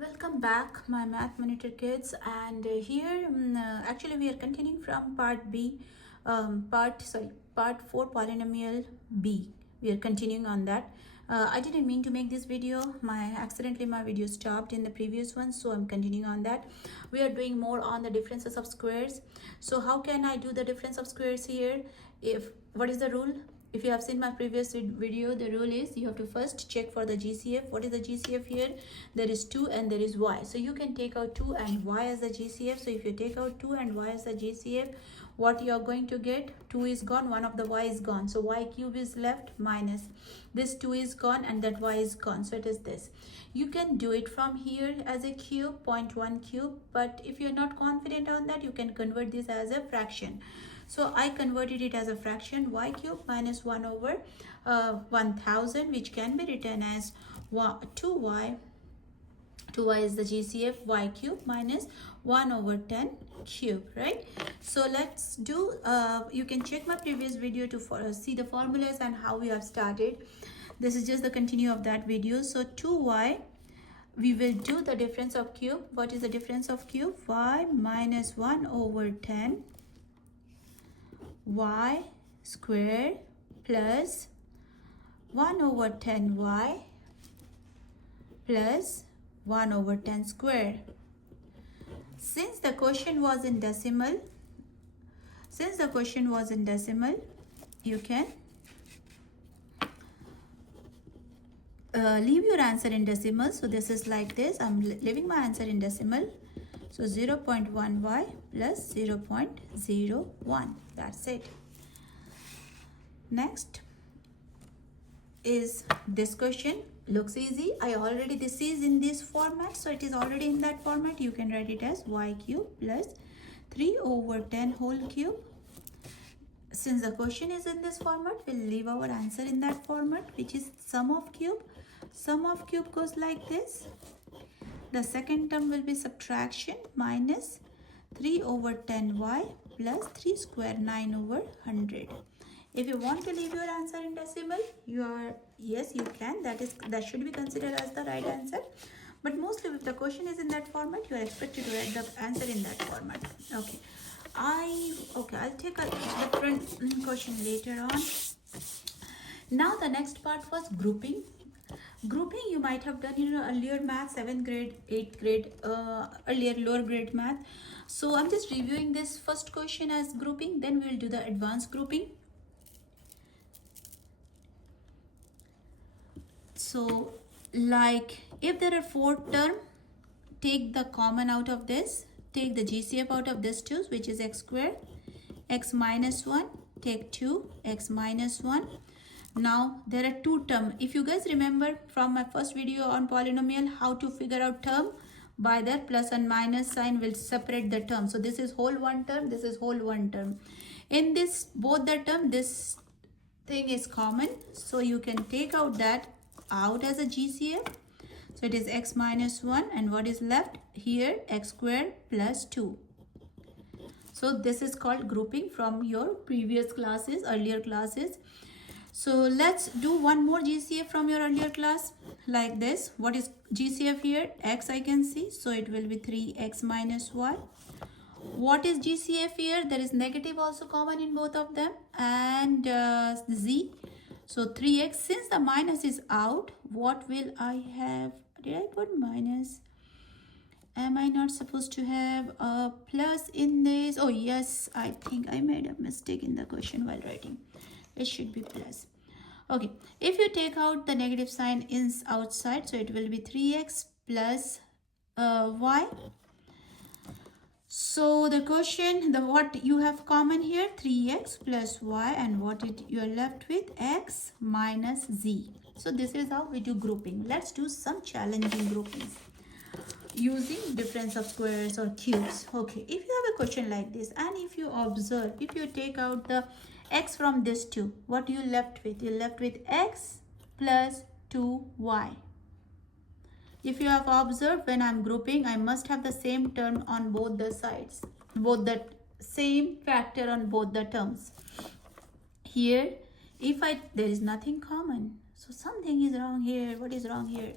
Welcome back, my math monitor kids, and here actually we are continuing from part 4 polynomial B. We are continuing on that. I didn't mean to make this video. Accidentally my video stopped in the previous one, so I'm continuing on that. We are doing more on the differences of squares. So how can I do the difference of squares here? What is the rule? If you have seen my previous video, the rule is you have to first check for the GCF. What is the GCF here? There is 2 and there is y. So you can take out 2 and y as the GCF. So if you take out 2 and y as the GCF, what you are going to get? 2 is gone, one of the y is gone. So y cube is left minus this 2 is gone and that y is gone. So it is this. You can do it from here as a cube, 0.1 cube. But if you're not confident on that, you can convert this as a fraction. So I converted it as a fraction, y cube minus 1 over 1000, which can be written as 2y. 2y is the GCF, y cube minus 1 over 10 cube, right? So let's do, you can check my previous video to see the formulas and how we have started. This is just the continue of that video. So 2y, we will do the difference of cube. What is the difference of cube? Y minus 1 over 10 y square plus 1 over 10y plus 1 over 10 square. Since the question was in decimal, you can leave your answer in decimal. So this is like this. I'm leaving my answer in decimal. So 0.1y plus 0.01. That's it. Next is this question. Looks easy. This is in this format. So it is already in that format. You can write it as y cube plus 3 over 10 whole cube. Since the question is in this format, we'll leave our answer in that format, which is sum of cube. Sum of cube goes like this. The second term will be subtraction minus 3 over 10y plus 3 square 9 over 100. If you want to leave your answer in decimal, yes, you can. That should be considered as the right answer. But mostly if the question is in that format, you are expected to write the answer in that format. Okay. I'll take a different question later on. Now the next part was grouping. Grouping you might have done in earlier math, 7th grade, 8th grade, earlier lower grade math. So I'm just reviewing this first question as grouping, then we'll do the advanced grouping. So like if there are 4 terms, take the common out of this, take the GCF out of this 2, which is x squared, x minus 1, take 2, x minus 1. Now there are 2 terms. If you guys remember from my first video on polynomial, how to figure out term, by that plus and minus sign will separate the term. So this is whole one term, this is whole one term. In this both the term, this thing is common, so you can take out that out as a GCF. So it is x minus 1, and what is left here, x squared plus 2. So this is called grouping from your previous classes, earlier classes. So let's do one more GCF from your earlier class like this. What is GCF here? X I can see. So it will be 3x minus y. What is GCF here? There is negative also common in both of them. And z. So 3x. Since the minus is out, what will I have? Did I put minus? Am I not supposed to have a plus in this? Oh yes, I think I made a mistake in the question while writing. It should be plus. Okay, if you take out the negative sign is outside, so it will be 3x plus y. So the question, what you have common here, 3x plus y, and what you are left with, x minus z. So this is how we do grouping. Let's do some challenging groupings using difference of squares or cubes. Okay, if you have a question like this, and if you observe, if you take out the x from this 2, what you left with? You left with x plus 2y. If you have observed, when I'm grouping, I must have the same term on both the sides, both the same factor on both the terms. Here, there is nothing common, so something is wrong here. What is wrong here?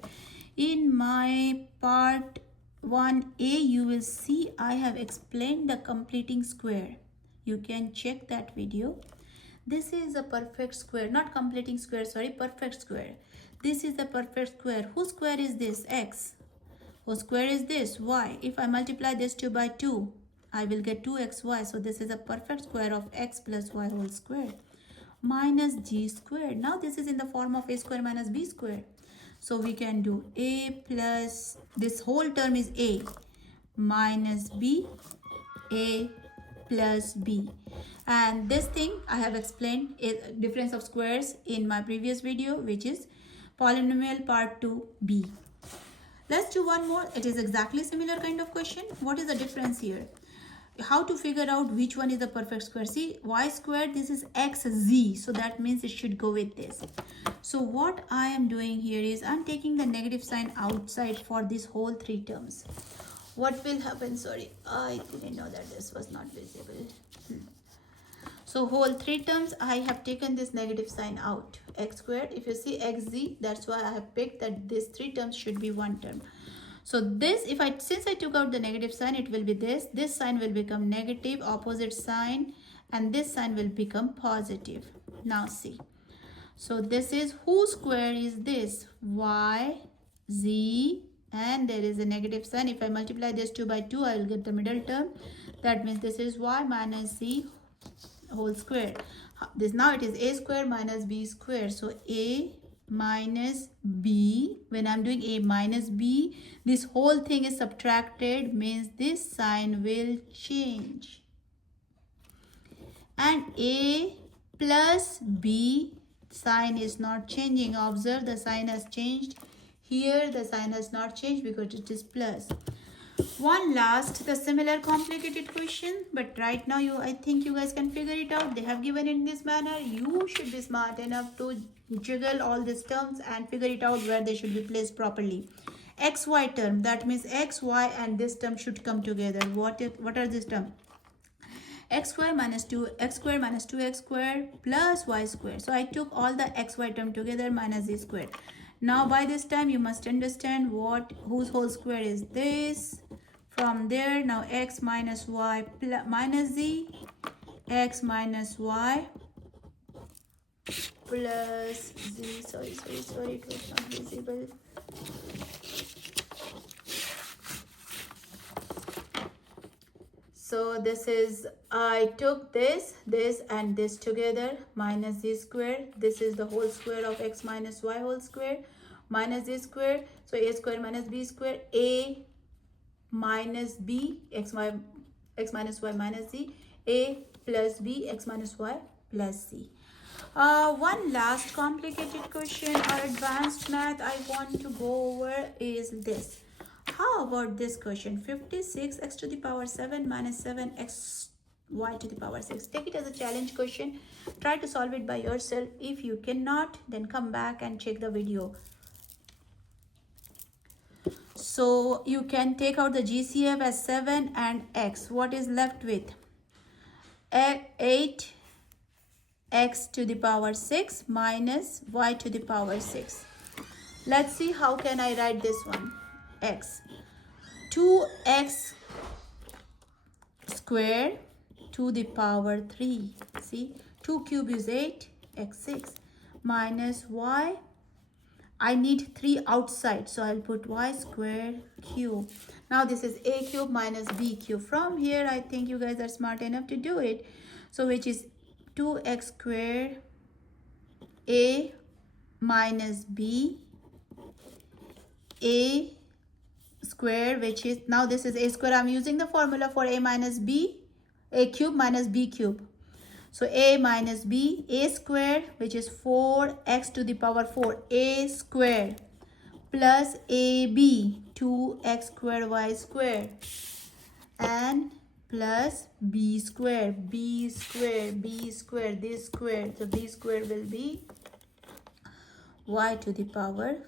In my part 1a, you will see I have explained the completing square. You can check that video. This is a perfect square, not completing square, sorry, perfect square. This is the perfect square. Whose square is this? X. Whose square is this? Y. If I multiply this 2 by 2, I will get 2xy. So this is a perfect square of x plus y whole square minus g squared. Now this is in the form of a square minus b square. So we can do a plus, this whole term is a minus b, a plus b. And this thing I have explained is difference of squares in my previous video, which is polynomial part 2b. Let's do one more. It is exactly similar kind of question. What is the difference here? How to figure out which one is the perfect square? See, y squared, this is xz, so that means it should go with this. So what I am doing here is I'm taking the negative sign outside for this whole three terms. What will happen? Sorry, I didn't know that this was not visible. So whole three terms, I have taken this negative sign out. X squared, if you see xz, that's why I have picked that these three terms should be one term. So this, since I took out the negative sign, it will be this. This sign will become negative, opposite sign, and this sign will become positive. Now see. So this is, whose square is this? Y, z, and there is a negative sign. If I multiply this 2 by 2, I will get the middle term. That means this is y minus z whole square. This, now it is a square minus b square. So a minus b, when I'm doing a minus b, this whole thing is subtracted, means this sign will change. And a plus b sign is not changing. Observe, the sign has changed. Here the sign has not changed because it is plus. One last, the similar complicated question, but right now I think you guys can figure it out. They have given it in this manner. You should be smart enough to juggle all these terms and figure it out where they should be placed properly. XY term, that means x, y, and this term should come together. What are these terms? X square minus 2, x square minus 2x square plus y square. So I took all the xy term together minus z square. Now by this time you must understand whose whole square is this. From there, now x minus y minus z, x minus y plus z. Sorry, it was not visible. So this is, I took this and this together, minus z square. This is the whole square of x minus y whole square minus z square. So a square minus b square, a minus b, x minus y minus z, a plus b, x minus y plus c. One last complicated question or advanced math I want to go over is this. How about this question? 56 x to the power 7 minus 7 x y to the power 6. Take it as a challenge question. Try to solve it by yourself. If you cannot, then come back and check the video. So you can take out the GCF as 7 and x. What is left with? 8 x to the power 6 minus y to the power 6. Let's see how can I write this one. X. 2x square to the power 3. See, 2 cube is 8, x 6 minus y. I need 3 outside, so I'll put y square cube. Now this is a cube minus b cube. From here, I think you guys are smart enough to do it. So which is 2x square a minus b, a square, which is, now this is a square. I'm using the formula for a minus b, a cube minus b cube. So a minus b, a square, which is 4x to the power 4, a square, plus ab, 2x square y square, and plus b square, b square, b square, this square. So b square will be y to the power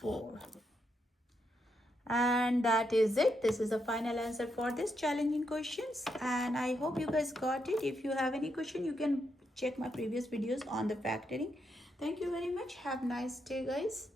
4. And that is it. This is the final answer for this challenging questions, and I hope you guys got it. If you have any question, you can check my previous videos on the factoring. Thank you very much. Have a nice day, guys.